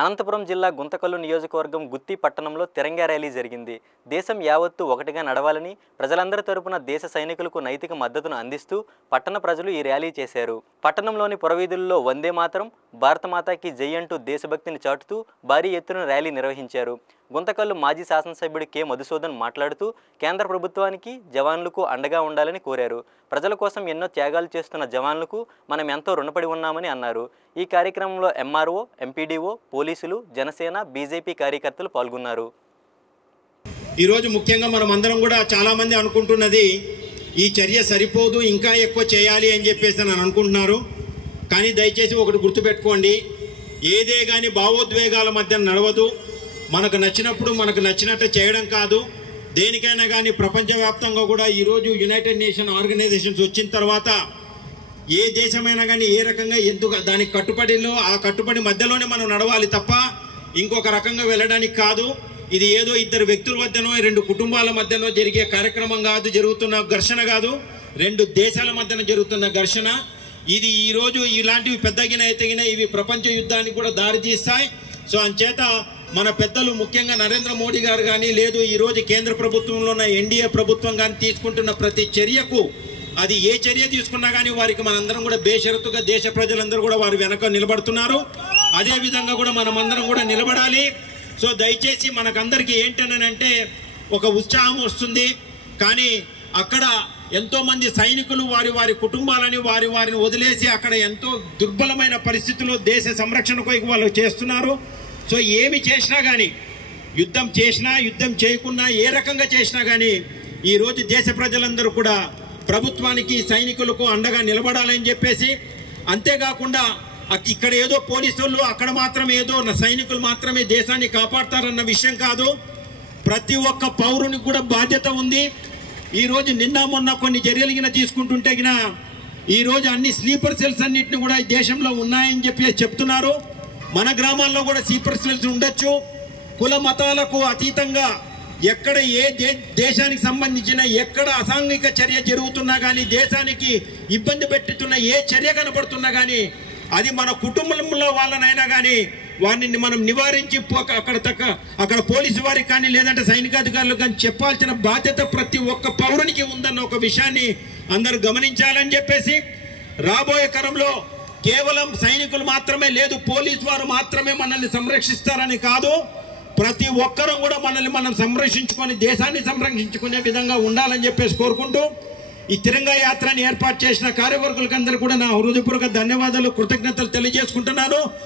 అనంతపురం జిల్లా గుంతకల్లు నియోజకవర్గం గుత్తి పట్టణంలో తిరంగా ర్యాలీ జరిగింది. దేశం యావత్తు ఒకటిగా నడవాలని ప్రజలందరి తరపున దేశ సైనికులకు నైతిక మద్దతును అందిస్తూ పట్టణ ప్రజలు ఈ ర్యాలీ చేశారు. పట్టణంలోని పురవీధుల్లో వందే మాతరం, భారత మాతాకి జై అంటూ దేశభక్తిని చాటుతూ భారీ ఎత్తున ర్యాలీ నిర్వహించారు. గుంతకల్లు మాజీ శాసనసభ్యుడు కె మధుసూదన్ మాట్లాడుతూ కేంద్ర ప్రభుత్వానికి జవాన్లకు అండగా ఉండాలని కోరారు. ప్రజల కోసం ఎన్నో త్యాగాలు చేస్తున్న జవాన్లకు మనం ఎంతో రుణపడి ఉన్నామని అన్నారు. ఈ కార్యక్రమంలో ఎంఆర్ఓ, ఎంపీడీఓ, పోలీసులు, జనసేన, బీజేపీ కార్యకర్తలు పాల్గొన్నారు. ఈరోజు ముఖ్యంగా మనం అందరం కూడా చాలా మంది అనుకుంటున్నది ఈ చర్య సరిపోదు, ఇంకా ఎక్కువ చేయాలి అని చెప్పేసి అని అనుకుంటున్నారు. కానీ దయచేసి ఒకటి గుర్తుపెట్టుకోండి, ఏదే కానీ భావోద్వేగాల మధ్య నడవదు. మనకు నచ్చినప్పుడు మనకు నచ్చినట్టు చేయడం కాదు. దేనికైనా కానీ ప్రపంచవ్యాప్తంగా కూడా ఈరోజు యునైటెడ్ నేషన్ ఆర్గనైజేషన్స్ వచ్చిన తర్వాత ఏ దేశమైనా కానీ ఏ రకంగా ఎందుకు దానికి కట్టుబడిలో ఆ కట్టుబడి మధ్యలోనే మనం నడవాలి తప్ప ఇంకొక రకంగా వెళ్ళడానికి కాదు. ఇది ఏదో ఇద్దరు వ్యక్తుల మధ్యనో రెండు కుటుంబాల మధ్యనో జరిగే కార్యక్రమం కాదు, జరుగుతున్న ఘర్షణ కాదు, రెండు దేశాల మధ్యన జరుగుతున్న ఘర్షణ. ఇది ఈరోజు ఇలాంటివి పెద్దగిన ఎత్తగిన ఇవి ప్రపంచ యుద్ధానికి కూడా దారితీస్తాయి. సో అంచేత మన పెద్దలు ముఖ్యంగా నరేంద్ర మోడీ గారు కానీ లేదు ఈరోజు కేంద్ర ప్రభుత్వంలో ఉన్న ఎన్డీఏ ప్రభుత్వం కానీ తీసుకుంటున్న ప్రతి చర్యకు అది ఏ చర్య తీసుకున్నా కానీ వారికి మనందరం కూడా బేషరతుగా దేశ ప్రజలందరూ కూడా వారి వెనక నిలబడుతున్నారు. అదే విధంగా కూడా మనమందరం కూడా నిలబడాలి. సో దయచేసి మనకందరికీ ఏంటనంటే ఒక ఉత్సాహం వస్తుంది, కానీ అక్కడ ఎంతో మంది సైనికులు వారి కుటుంబాలని వారిని వదిలేసి అక్కడ ఎంతో దుర్బలమైన పరిస్థితుల్లో దేశ సంరక్షణకు వాళ్ళు చేస్తున్నారు. సో ఏమి చేసినా కానీ యుద్ధం చేసినా యుద్ధం చేయకున్నా ఏ రకంగా చేసినా కానీ ఈరోజు దేశ ప్రజలందరూ కూడా ప్రభుత్వానికి సైనికులకు అండగా నిలబడాలని చెప్పేసి, అంతేకాకుండా ఇక్కడ ఏదో పోలీసులు అక్కడ మాత్రం ఏదో సైనికులు మాత్రమే దేశాన్ని కాపాడతారన్న విషయం కాదు. ప్రతి ఒక్క పౌరునికి కూడా బాధ్యత ఉంది. ఈరోజు నిన్న మొన్న కొన్ని చర్యలు తీసుకుంటుంటే ఈరోజు అన్ని స్లీపర్ సెల్స్ అన్నింటినీ కూడా ఈ దేశంలో ఉన్నాయని చెప్పి చెప్తున్నారు. మన గ్రామాల్లో కూడా స్లీపర్ సెల్స్ ఉండొచ్చు. కుల మతాలకు అతీతంగా ఎక్కడ ఏ దేశానికి సంబంధించిన ఎక్కడ అసాంఘిక చర్య జరుగుతున్నా కానీ దేశానికి ఇబ్బంది పెట్టుతున్న ఏ చర్య కనపడుతున్నా కానీ అది మన కుటుంబంలో వాళ్ళనైనా కానీ వారిని మనం నివారించి అక్కడ పోలీసు వారికి కానీ లేదంటే సైనికాధికారులకు కానీ చెప్పాల్సిన బాధ్యత ప్రతి ఒక్క పౌరునికి ఉందన్న ఒక విషయాన్ని అందరూ గమనించాలని చెప్పేసి, రాబోయే కాలంలో కేవలం సైనికులు మాత్రమే లేదు పోలీసు వారు మాత్రమే మనల్ని సంరక్షిస్తారని కాదు, ప్రతి ఒక్కరూ కూడా మనల్ని మనం సంరక్షించుకొని దేశాన్ని సంరక్షించుకునే విధంగా ఉండాలని చెప్పేసి కోరుకుంటూ ఈ తిరంగా యాత్రని ఏర్పాటు చేసిన కార్యవర్గులకు అందరూ కూడా నా హృదయపూర్వక ధన్యవాదాలు, కృతజ్ఞతలు తెలియజేసుకుంటున్నాను.